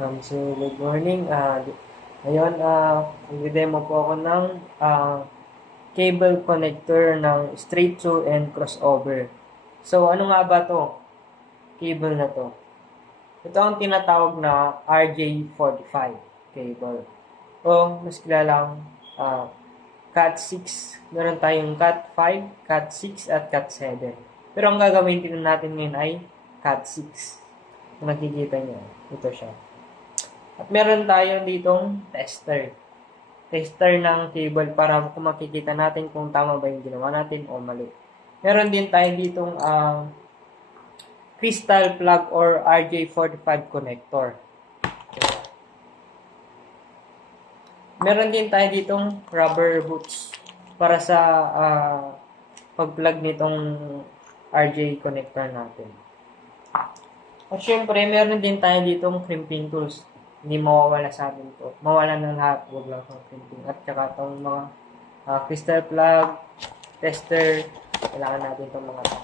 So, good morning. Ngayon, mag-demo po ako ng cable connector ng straight through and crossover. So, ano nga ba to? Cable na to. Ito ang tinatawag na RJ45 cable. O, mas kilalang Cat6. Meron tayong Cat5, Cat6, at Cat7. Pero ang gagamitin natin ngayon ay Cat6. Kung nakikita niyo, ito siya. At meron tayo ditong tester. Tester ng cable para kung makikita natin kung tama ba yung ginawa natin o mali. Meron din tayo ditong crystal plug or RJ45 connector. Meron din tayo ditong rubber boots para sa pag-plug nitong RJ connector natin. At syempre, meron din tayo ditong crimping tools. Hindi mawawala sa atin to. Mawala ng lahat. Huwag lang sa crimping. At saka itong mga crystal plug, tester, kailangan natin itong mga to.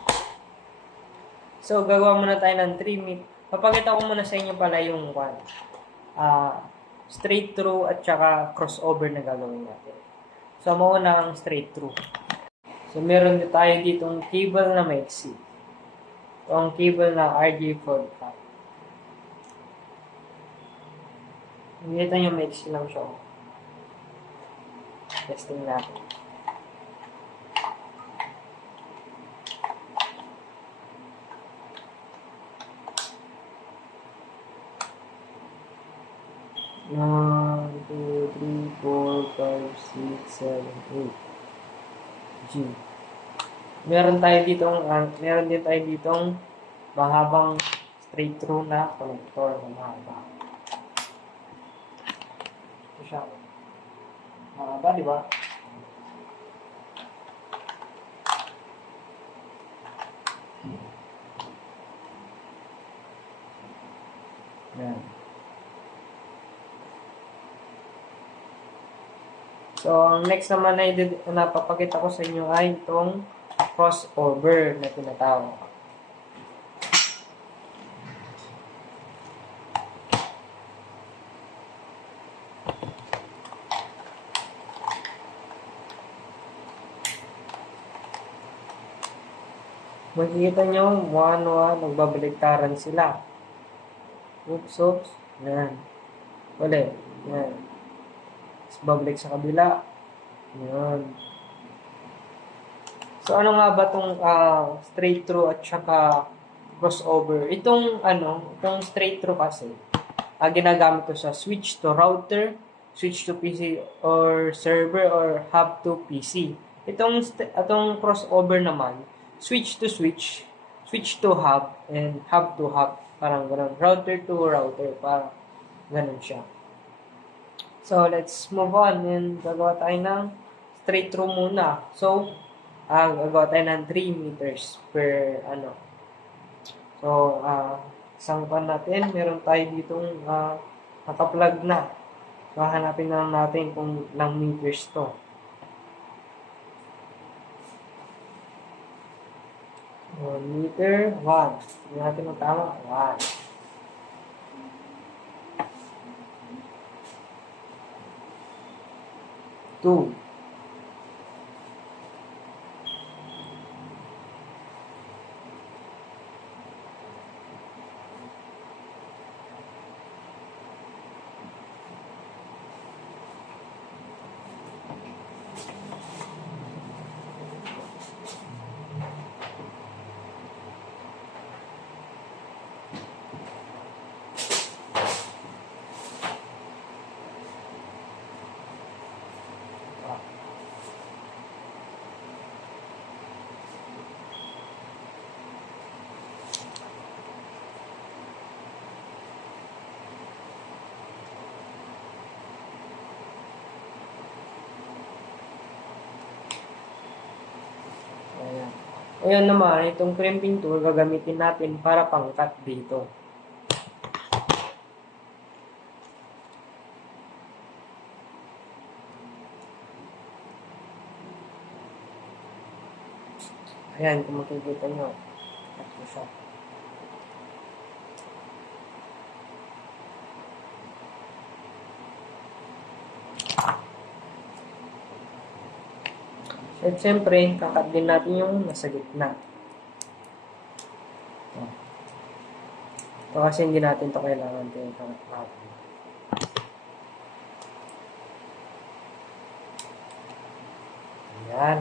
So, gagawa muna tayo ng 3 meter. Papakita ko muna sa inyo pala yung straight through at saka crossover na gagawin natin. So, mauna ang straight through. So, meron din tayo ditong cable na maiksi. So, ang cable na RJ45. Nakikita nyo, maiksi lang siya. Testing natin. One, 2, 3, 4, 5, 6, 7, 8. G. Meron din tayo ditong mahabang straight through na connector na mahaba. Ito siya. Mahaba, di ba? Yan. So, ang next naman na napapakita ko sa inyo ay itong crossover na tinatawag. Makikita nyo, one-one, nagbabaligtaran sila. Oops. Yan. Ulit. Yan. Tapos babalik sa kabila. Yan. So, ano nga ba itong straight through at saka crossover? Itong straight through kasi, ginagamit ko sa switch to router, switch to PC or server or hub to PC. Itong crossover naman, switch to switch, switch to hub, and hub to hub. Parang ganun. Router to router. Parang ganun siya. So, let's move on. And gagawa tayo ng straight through muna. So, gagawa tayo ng 3 meters per So, isang pan natin, meron tayo ditong naka-plug na. So, hanapin na lang natin kung ilang meters to. 1 meter, 1. Tignan natin kung tama. 1. 2. Ayan naman, itong crimping tool gagamitin natin para pang-cut dito. Ayan, kung makikita nyo. Cut ko siya. At syempre, kakat din natin yung nasa gitna. Ito kasi hindi natin ito kailangan ito yung kakat natin. Ayan.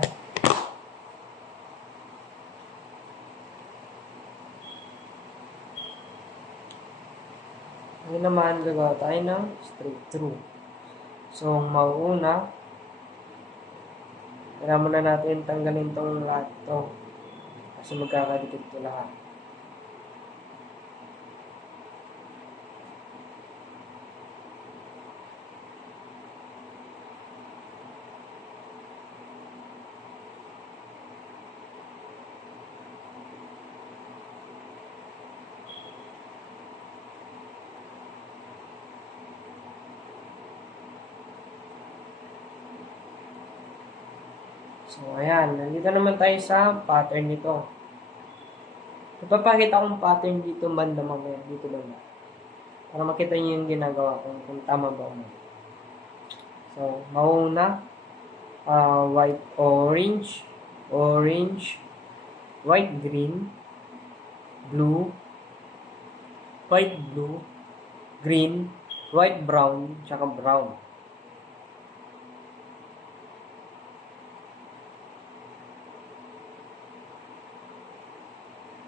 Ngayon naman, gagawa tayo ng straight through. So, mauuna, kailangan muna natin tanggalin itong lahat ito. Kasi magkakadikit ito lahat. So, ayan. Nandito naman tayo sa pattern nito. Ipapakita akong pattern dito banda mamaya. Dito banda. Para makita nyo yung ginagawa ko. Kung tama ba ako. So, mauna. White, orange. Orange. White, green. Blue. White, blue. Green. White, brown. Tsaka brown.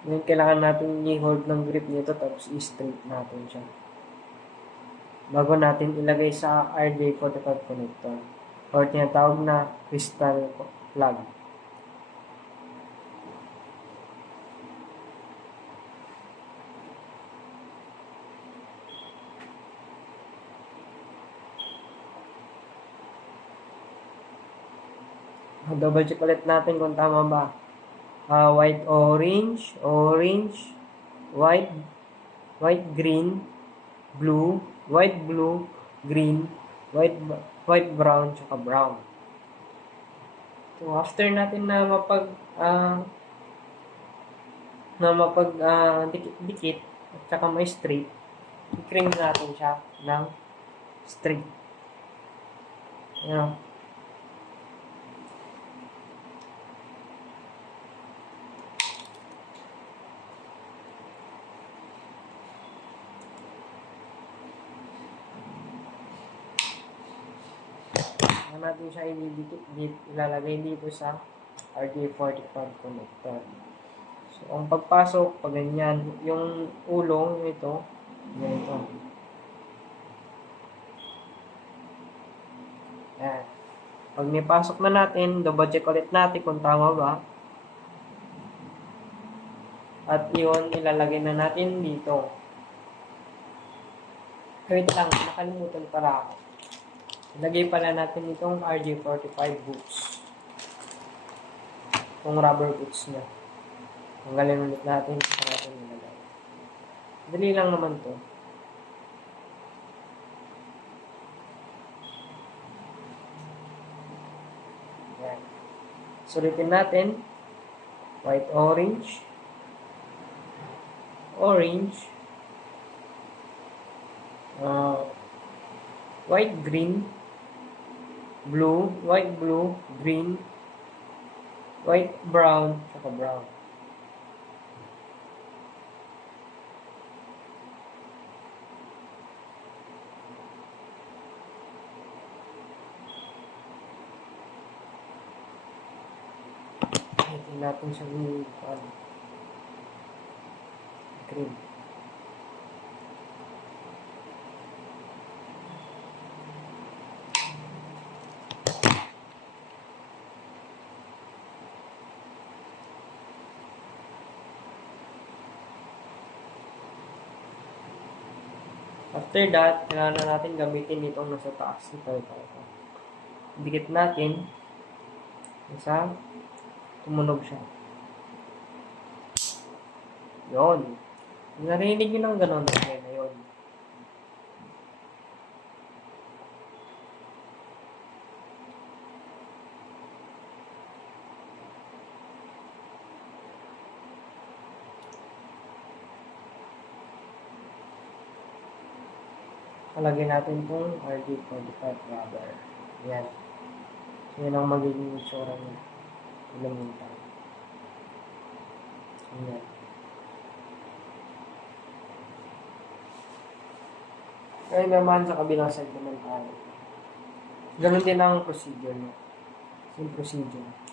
Ngayon, kailangan natin i-hold ng grip nito tapos i-straight natin siya. Bago natin ilagay sa RJ45 connector or tinatawag na crystal plug. Double check ulit natin kung tama ba. White, orange, orange, white, white, green, blue, white, blue, green, white, brown, tsaka brown. So, after natin na dikit-dikit at saka may straight, i-crank natin siya ng straight. Ayan. Natin siya ilalagay dito sa RJ45 connector. So, ang pagpasok, pag ganyan, yung ulong ito, ganito. Yan. Pag nipasok na natin, double check ulit natin kung tama ba. At yun, ilalagay na natin dito. Wait lang, nakalimutan pala ako. Ilagay pala natin itong RJ45 boots. Itong rubber boots na. Tanggalin ulit natin sa natin nilagay. Dali lang naman to. Yan. Sulitin natin. White, orange. Orange. White, green. Blue, white, blue, green, white, brown, saka brown. Ito natin sa green. After that, kailangan na natin gamitin itong nasa taas. Ito. Dikit natin. Isa. Tumunog siya. Yun. Narinig nyo ng gano'n. Okay na yun. Palagay natin itong RJ45 rubber. Yan. So, yun ang magiging itsura niya. Ilamin tayo. Ayan. Kaya naman sa kabilang side naman tayo. Ganun din ang procedure, no? Same procedure.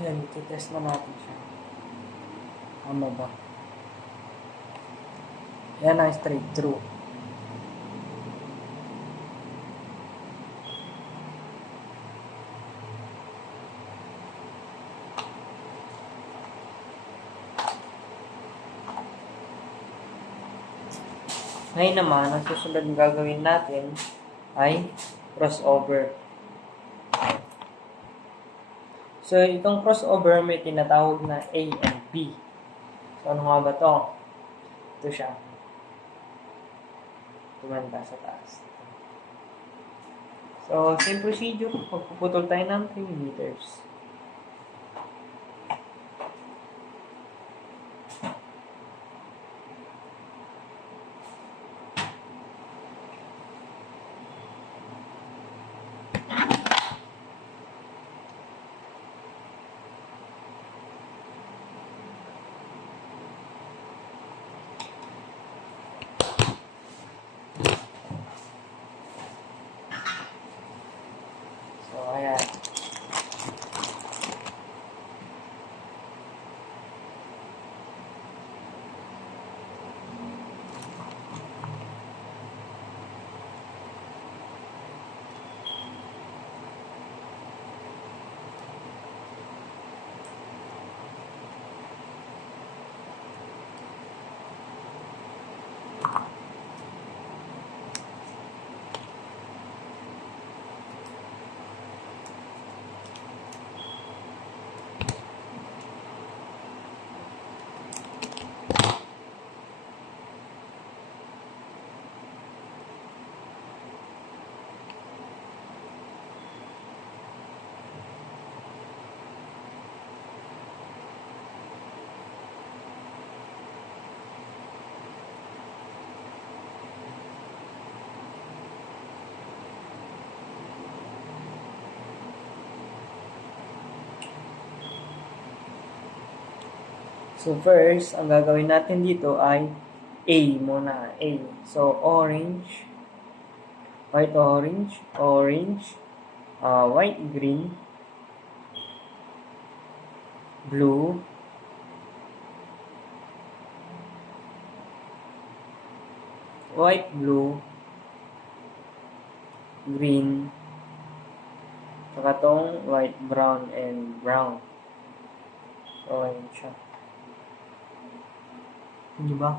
Ayan, titest na natin siya. Ano ba? Yan ang straight through. Ngayon naman, ang susunod na gagawin natin ay crossover. So, itong crossover may tinatawag na A and B. So, ano nga ba to? Ito siya. Tumanda sa taas. So, same procedure. Magpuputol tayo ng 3 meters. So, ayan. So, first, ang gagawin natin dito ay A muna. A. So, orange, white, orange, orange, white, green, blue, white, blue, green, saka tong white, brown, and brown. So, ayun siya. Hindi ba?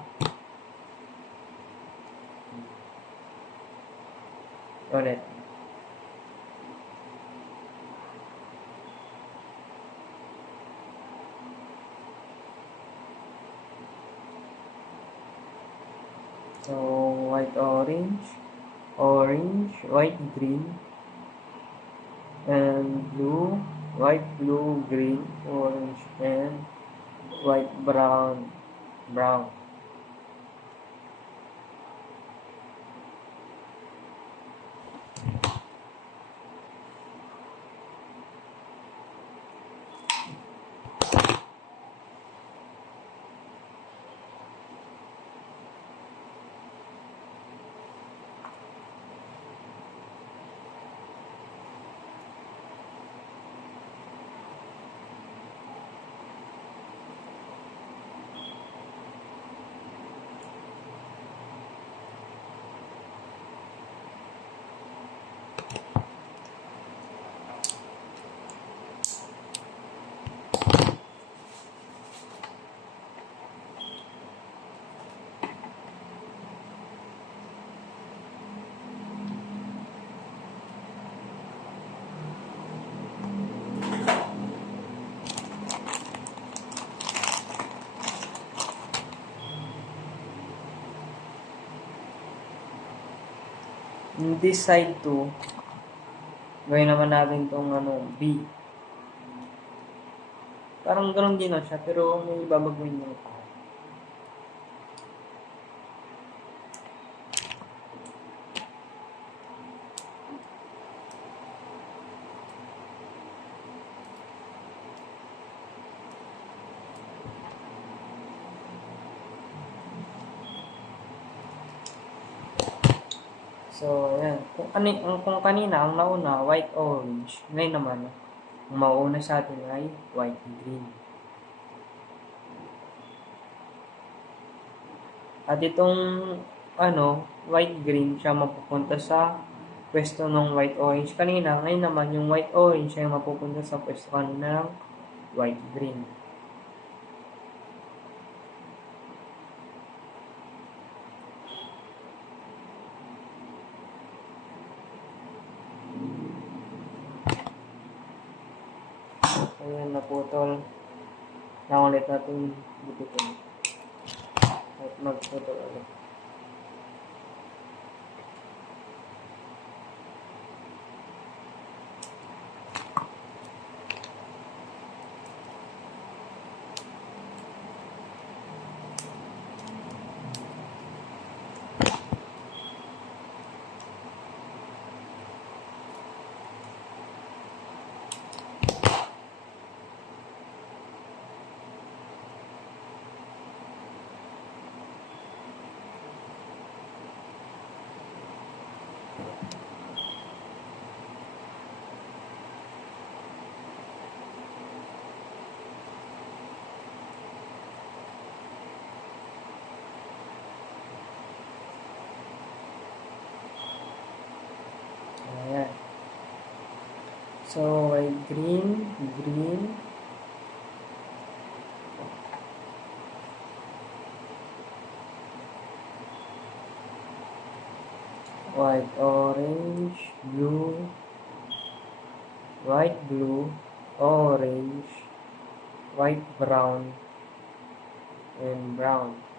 Ulit. So, white, orange, orange, white, green, and blue, white, blue, green, orange, and white, brown, brown. In this side 2, gawin naman natin itong B. Parang ganun din na siya, pero may babaguhin mo pa. So, ayan. Kung kanina, ang nauna, white, orange. Ngayon naman, Ang mauuna sa atin ay white and green. At itong white-green siya mapupunta sa pwesto ng white-orange kanina. Ngayon naman, yung white-orange siya mapupunta sa pwesto kanina ng white-green. Ayan, naputol. Naulit natin bututin. At magputol ulit. Ayan. So, white, green, green, white, orange, blue, white, blue, orange, white, brown, and brown.